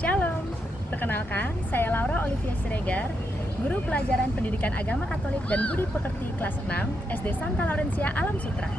Shalom, perkenalkan saya Laura Olivia Siregar, guru pelajaran pendidikan agama Katolik dan Budi Pekerti kelas 6 SD Santa Laurencia Alam Sutra.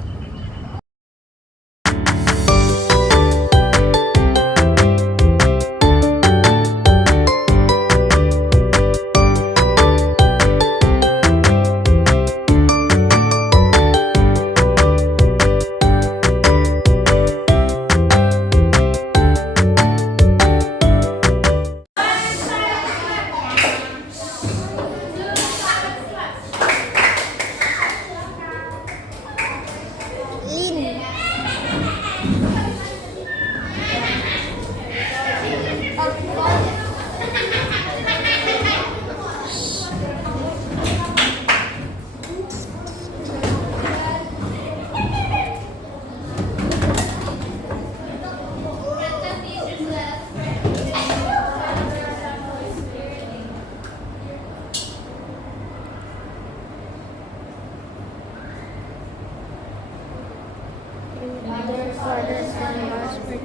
Mother, Father, Son, Holy Spirit.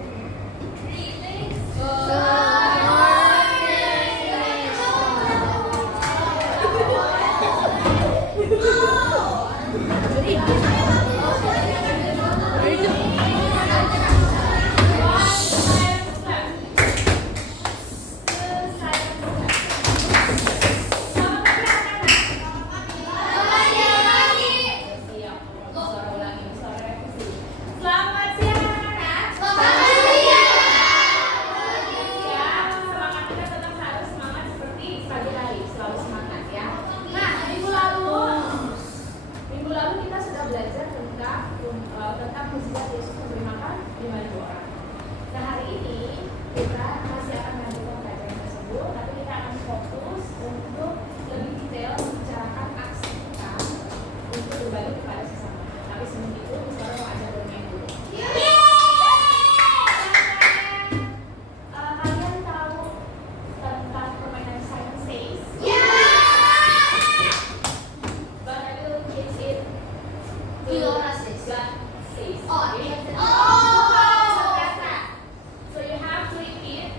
Tentang mujizat Yesus memberi makan 5.000 orang. Nah, hari ini kita masih akan melanjutkan pelajaran tersebut, tapi kita akan fokus untuk lebih detail membicarakan aksi kita untuk berbagi kepada sesama. Tapi sebelum itu, kita mau ajak bermain dulu. Kalian tahu tentang permainan Simon Says? But I will change it to God says. So you have to repeat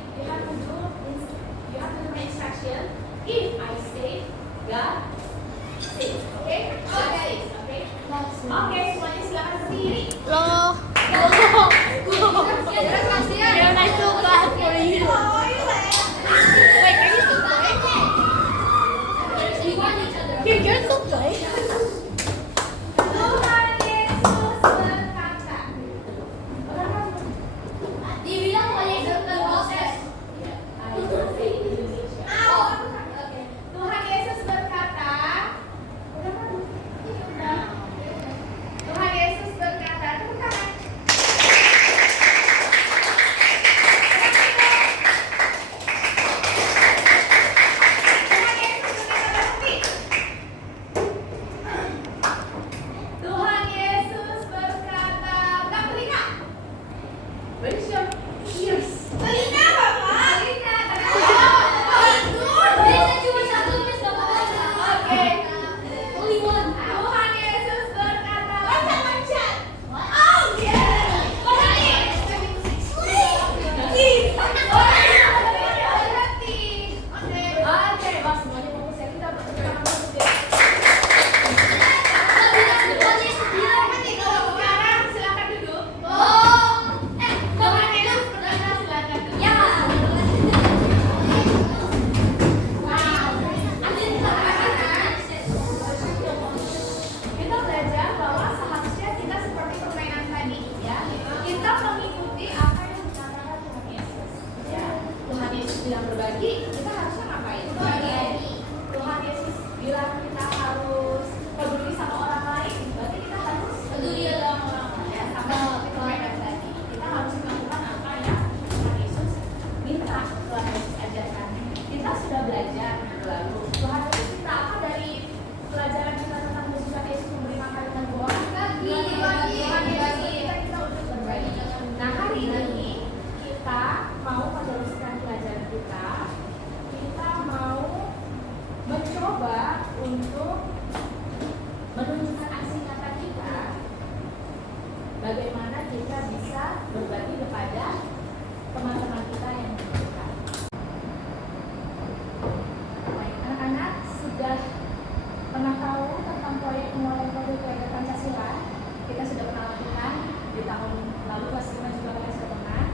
tahun lalu kelas 5 juga kalian sudah pernah.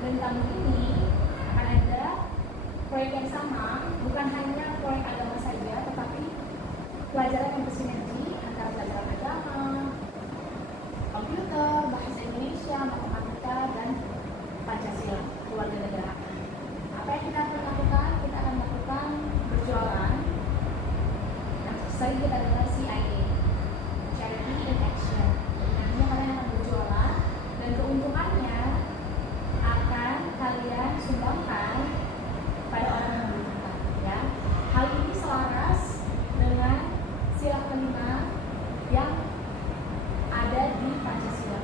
Dan tahun ini akan ada proyek yang sama, bukan hanya proyek agama saja, tetapi pelajaran yang bersinergi antara pelajaran agama, komputer, bahasa Indonesia, matematika, dan Pancasila, keluarga negara. Apa yang kita akan lakukan? Kita akan melakukan berjualan. Nah, selain kita adalah CIA, Charity in Action. Nantinya kalian akan berjualan dan keuntungannya akan kalian sumbangkan pada orang yang membutuhkan. Ya, hal ini selaras dengan sila kelima yang ada di Pancasila.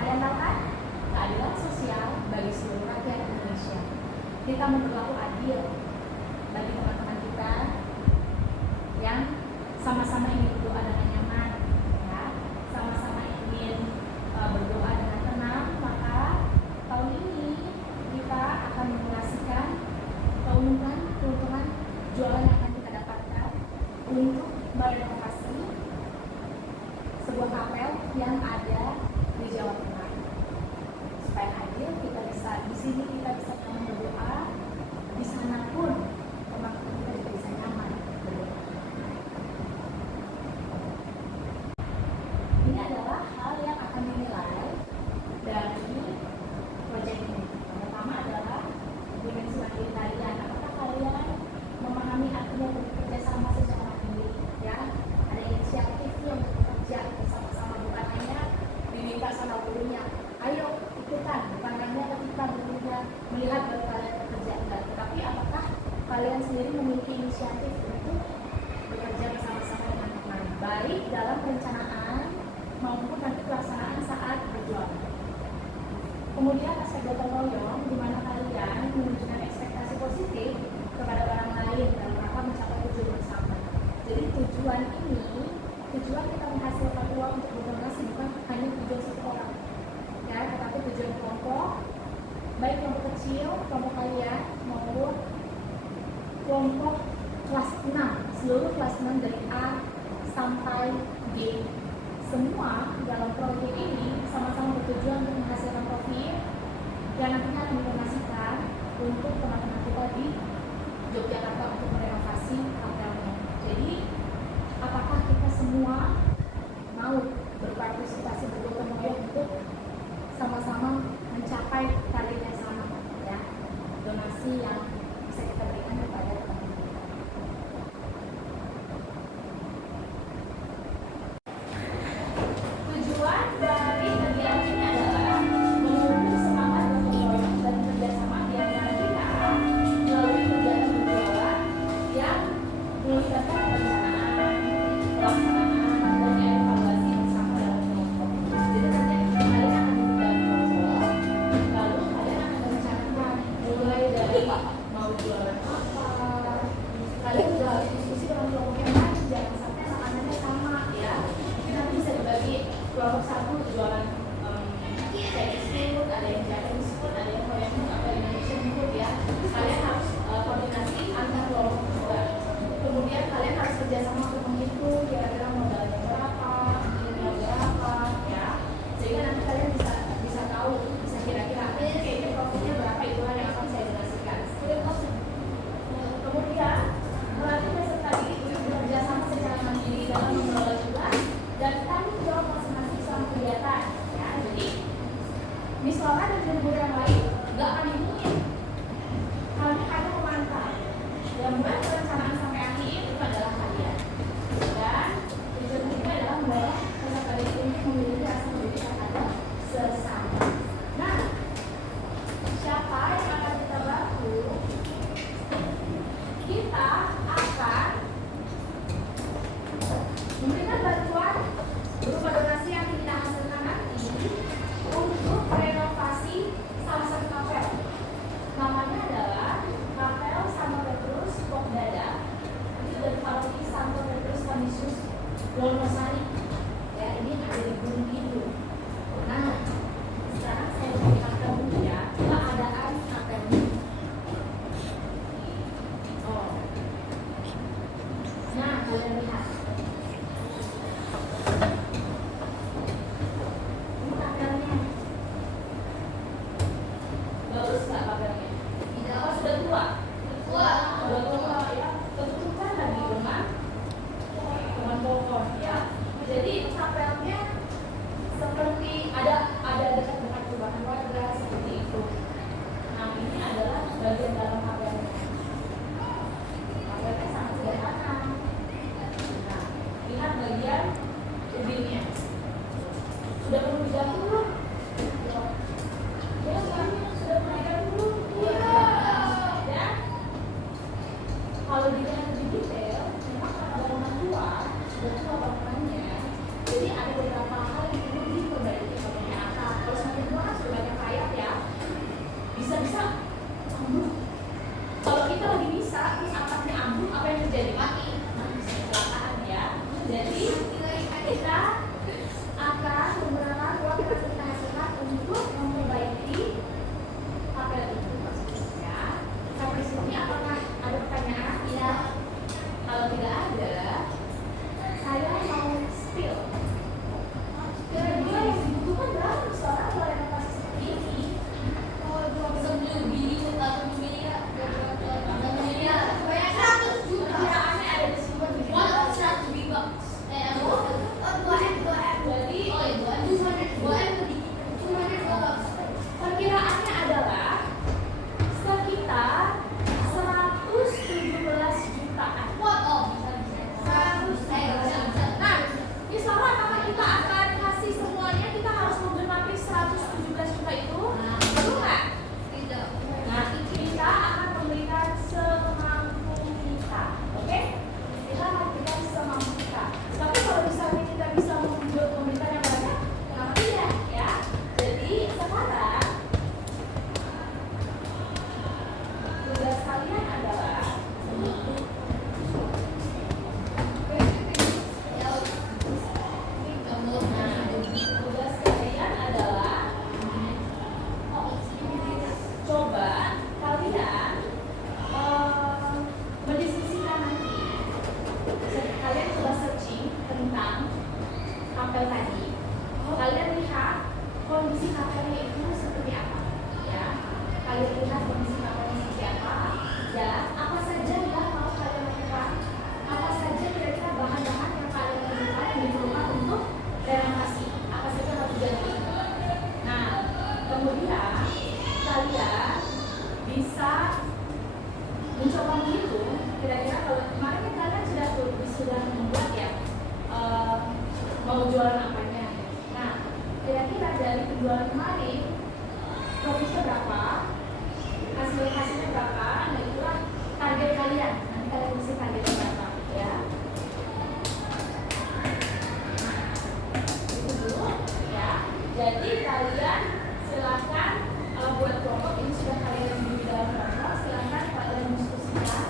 Kalian tahu kan? Keadilan sosial bagi seluruh rakyat Indonesia. Kita mau berlaku adil bagi teman-teman kita yang sama-sama ingin berdoa dengan nyaman, ya, sama-sama ingin berdoa dengan tenang. Maka tahun ini kita akan mengoperasikan keuntungan jualan yang akan kita dapatkan untuk merenovasi sebuah kapel yang ada di Jawa Tengah. Supaya adil, kita bisa di sini kita bisa nyaman berdoa, di sana pun teman-teman kita juga bisa nyaman berdoa. Ini adalah hal yang akan dinilai dari proyek ini. Yang pertama adalah dimensi mandiri kalian. Apakah kalian memahami artinya bekerja sama secara mandiri? Ya, ada inisiatifnya untuk bekerja bersama-sama, bukan hanya diminta sama gurunya, ayo ikutan, bukan hanya ketika gurunya melihat baru kalian bekerja, enggak. Tetapi apakah kalian sendiri memiliki inisiatif untuk bekerja bersama-sama dengan teman, baik dalam perencanaan maupun nanti pelaksanaan saat berjualan. Kemudian aspek gotong royong, di mana kalian menunjukkan ekspektasi positif kepada orang lain dalam rangka mencapai tujuan bersama. Jadi tujuan kita menghasilkan uang untuk berdonasi bukan hanya tujuan satu orang, ya, tetapi tujuan kelompok, baik kelompok kecil, kelompok kalian maupun kelompok kelas 6, seluruh kelas 6 dari A sampai G. Semua dalam proyek ini sama-sama bertujuan untuk menghasilkan profit yang nantinya akan didonasikan untuk teman-teman kita di Yogyakarta untuk merenovasi kapelnya. Jadi, apakah kita semua mau berpartisipasi bergotong royong untuk sama-sama mencapai target yang sama, ya, donasi yang bisa kita berikan kepada teman-teman kita. Tujuan dari kegiatan ini adalah menumbuh semangat gotong royong dan kerjasama di antara kita melalui kegiatan berjualan yang melibatkan perencanaan, pelaksanaan, dan evaluasi bersama dalam kelompok. Jadi nanti kalian akan duduk dalam kelompok, lalu kalian akan merencanakan mulai dari mau jualan apa. Kalian juga harus diskusi dengan kelompok yang lain, jangan sampai makanannya sama, ya. Mungkin nanti bisa dibagi kelompok satu jualan Chinese food, ada yang Japanese food, ada yang Korean food, ada Indonesian food, ya. Kalian harus koordinasi antar kelompok juga. Kemudian kalian harus kerjasama untuk menghitung kira-kira modalnya berapa, ininya berapa, ya. Sehingga nanti kalian bisa tahu, bisa kira-kira kayaknya profitnya berapa, itulah yang akan saya donasikan. Kemudian melatih peserta didik untuk bekerja sama secara mandiri dalam mengelola jumlah dan tanggung jawab masing-masing selama kegiatan. Ya, jadi Miss Laura dan guru-guru yang lain nggak akan hubungin, kami hanya memantau. Yang buat perencanaan sampai akhir itu adalah kalian. Dan tujuan kita adalah mendorong peserta didik untuk memiliki rasa pendidikan ada sesama. Nah, siapa yang akan kita bantu? Kita akan memberikan bantuan berupa donasi yang kita hasilkan nanti untuk renovasi salah satu kapel. Namanya adalah Kapel Santo Petrus Pogdaya kalian bisa mencoba menghitung kira-kira kalau kemarin kan kalian sudah membuat ya mau jualan apanya. Nah, kira-kira dari penjualan kemarin profitnya berapa, hasilnya berapa, nah itulah target kalian. Nanti kalian mesti targetnya berapa ya. Itu dulu ya. Jadi kalian silakan buat kelompok ini sudah kalian di dalam kelompok, silakan kalian diskusikan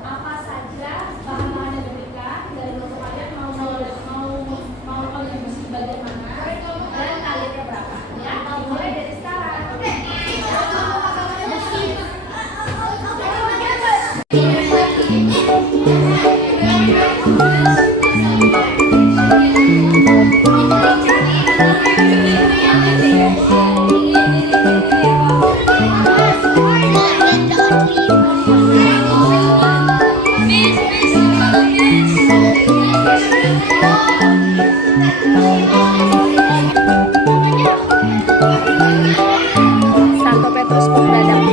apa saja bahan-bahan yang diberikan dari kelompok kalian mau kontribusi bagian mana dan targetnya berapa ya. Mulai dari sekarang. Santo Petrus Pembradang.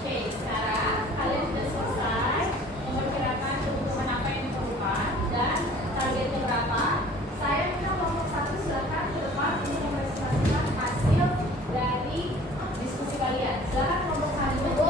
Oke, sekarang kalian sudah selesai memperkirakan kebutuhan apa yang diperlukan dan targetnya berapa. Saya minta kelompok satu silakan ke depan untuk mempresentasikan hasil dari diskusi kalian. Silakan kelompok satu.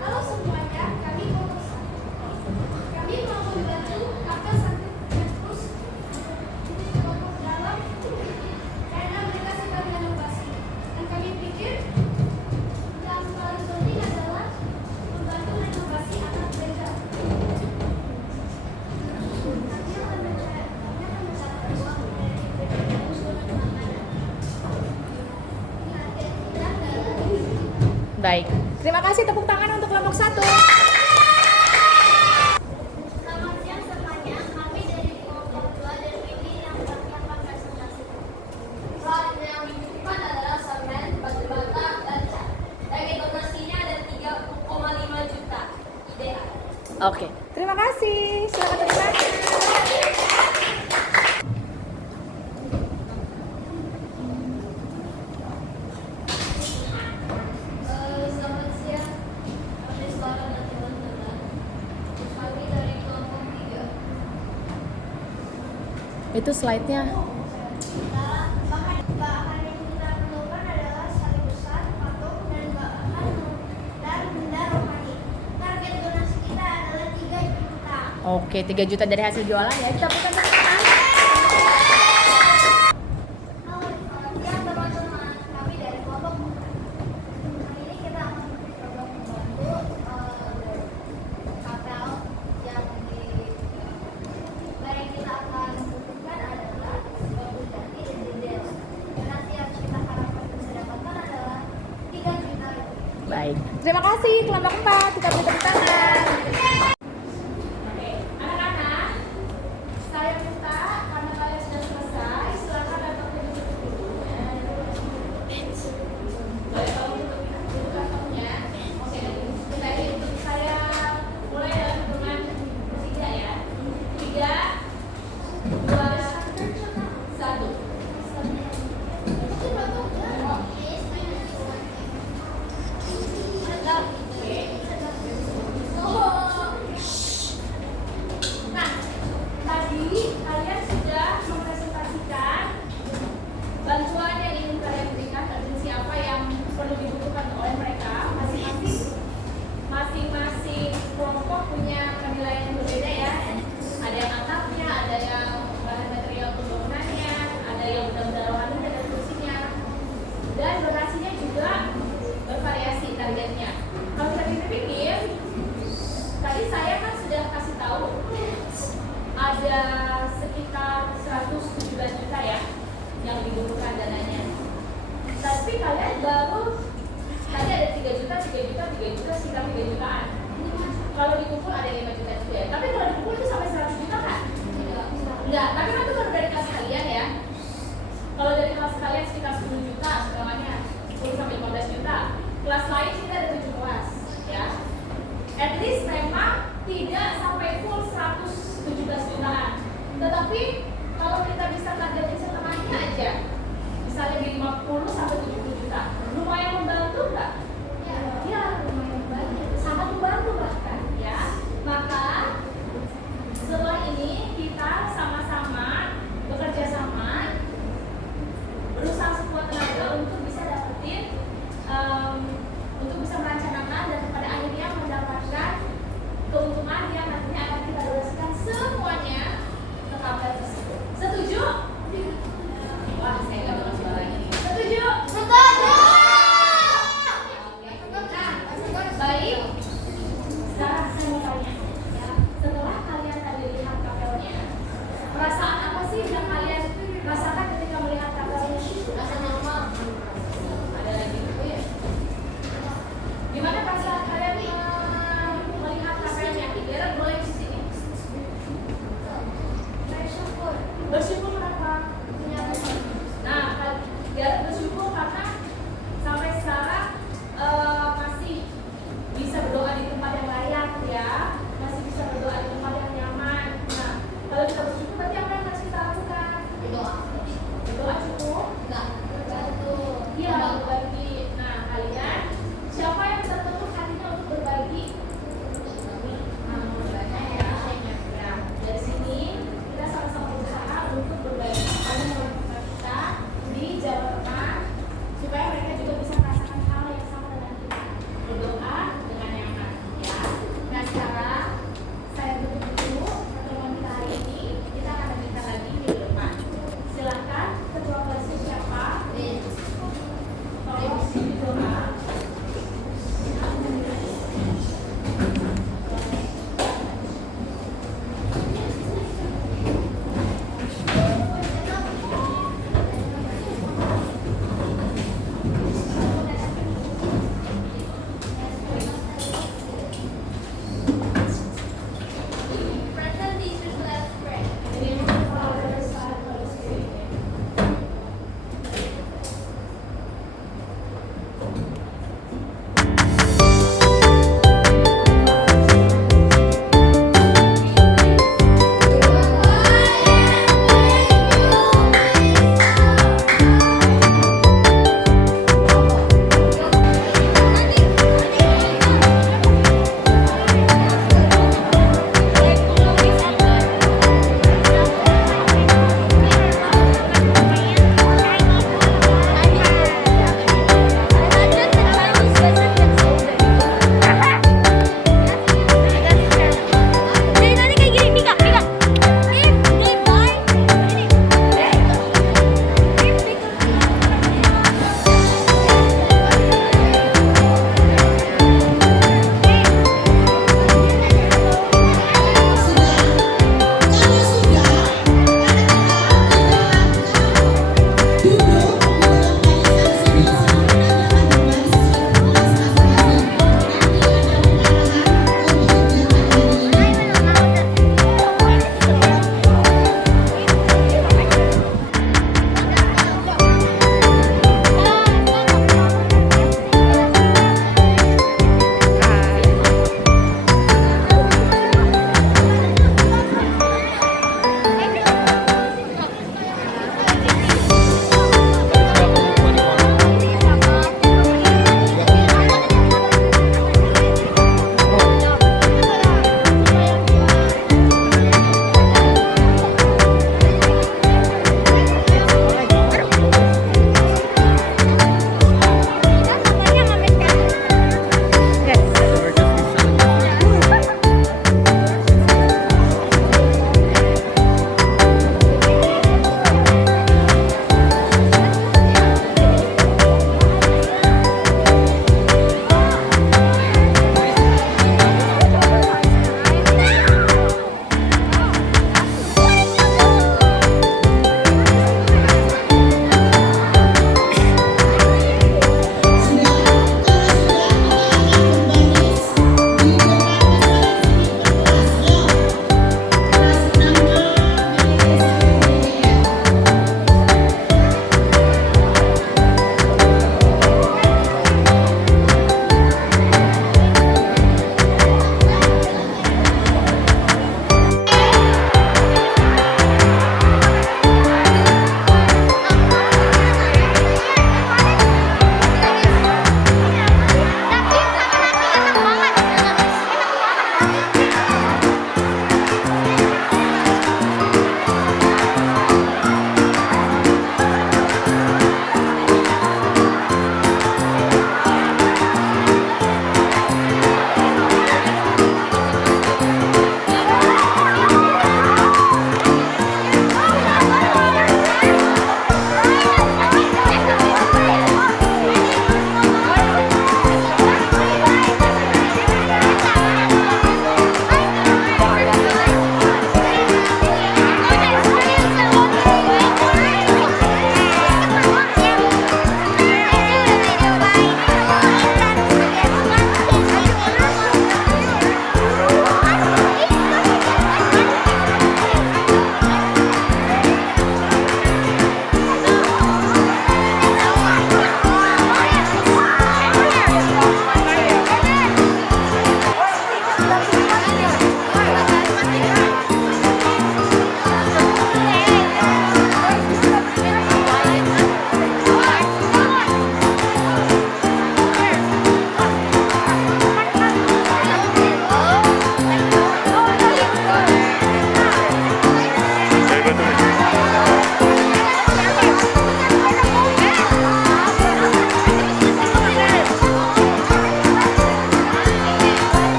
Halo semuanya, kami kelompok satu. Kami mau membantu kakak Santo Petrus kelompok dalam karena mereka sedang renovasi. Dan kami pikir yang paling penting adalah membantu renovasi anak gereja. Kami akan mencari uang dari gereja untuk makanan. Baik. Terima kasih, tepuk tangan untuk kelompok 1. Selamat siang semuanya, kami dari kelompok 2 dan ini yang akan presentasi. Slide yang dibutuhkan adalah semen, batu bata, dan cat. Target donasinya ada 3,5 juta. Ideal. Oke. Terima kasih. Silakan terima. Selamat siang, kami Suara dan teman-teman. Kami dari kelompok 3. Itu slide-nya. Bahan yang kita perlukan adalah salib besar, patung, dan bahan dan benda rohani. Target donasi kita adalah 3 juta. Oke, 3 juta dari hasil jualan ya. Kita bukan tepuk tangan. Halo, selamat siang teman-teman. Kami dari kelompok 4. Hari ini kita akan mencoba membantu kapel yang di barang yang kita akan butuhkan adalah bambu jati dan dendels. Donasi yang kita harapkan bisa dapatkan adalah selesai. Terima kasih kelompok 4, kita beri tepuk tangan. Oke, anak-anak, saya minta karena kalian sudah selesai, silakan laptopnya ditutup dulu. Boleh tolong tutup laptopnya. Oke, kita hitung. Saya mulai dalam hitungan 3 ya. 3, 2, 1. Nah, tadi kalian sudah mempresentasikan bantuan yang ingin kalian berikan ke siapa yang perlu dibutuhkan oleh mereka. Masing-masing kelompok punya penilaian yang berbeda ya. Ada yang atapnya, ada yang bahan material pembangunannya, ada yang benar-benar rohani dan fungsinya. Dan lokasinya juga bervariasi targetnya. Kalau kita pikir, tadi saya kan sudah kasih tahu ada sekitar 117 juta ya yang dibutuhkan dananya. Tapi kalian baru tadi ada 3 juta, sekitar 3 jutaan. Kalau dikumpul ada 5 juta juga ya. Tapi kalau dikumpul itu sampai 100 juta kan? Enggak, tapi kan itu baru dari kelas kalian ya. Kalau dari kelas kalian sekitar 10 juta, semuanya 10 sampai 15 juta. Kelas lain kita ada 7 kelas ya. At least memang tidak sampai full 117 jutaan. Tetapi kalau kita bisa targetin setengahnya aja, misalnya di 50 sampai 70 juta, lumayan membantu nggak? Ya, lumayan membantu, sangat membantu bahkan ya. Maka setelah ini kita sama-sama bekerja sama, berusaha sekuat tenaga untuk bisa dapetin, untuk bisa merancangkan dan pada akhirnya mendapatkan keuntungan yang nantinya akan kita donasikan semuanya ke kampus tersebut. Setuju? Wah, saya nggak bakal suaranya nih. Setuju? Setuju. Nah, baik. Sekarang saya mau tanya, ya, setelah kalian tadi lihat kapelnya, perasaan apa sih yang kalian rasakan ketika melihat kapelnya? Rasa normal. Ada lagi? Gimana perasaan kalian melihat kapelnya? Kira boleh di sini. Bersyukur. Bersyukur kenapa? Nah, Garut bersyukur karena sampai sekarang masih bisa berdoa di tempat yang layak ya, masih bisa berdoa di tempat yang nyaman. Nah, kalau kita bersyukur berarti apa yang harus kita lakukan? Berdoa. Berdoa cukup? Enggak. Bantu. Iya, berbagi. Nah, kalian siapa yang tertutup hatinya untuk berbagi? Banyak ya. Nah, dari sini kita sama-sama berusaha untuk berbagi kepada teman-teman kita di Jawa Tengah supaya mereka juga bisa merasakan hal yang sama dengan kita. Berdoa dengan nyaman ya. Nah, sekarang saya tutup dulu pertemuan kita hari ini. Kita akan lanjutkan lagi minggu depan. Silakan ketua kelasnya siapa? Tolong didoakan.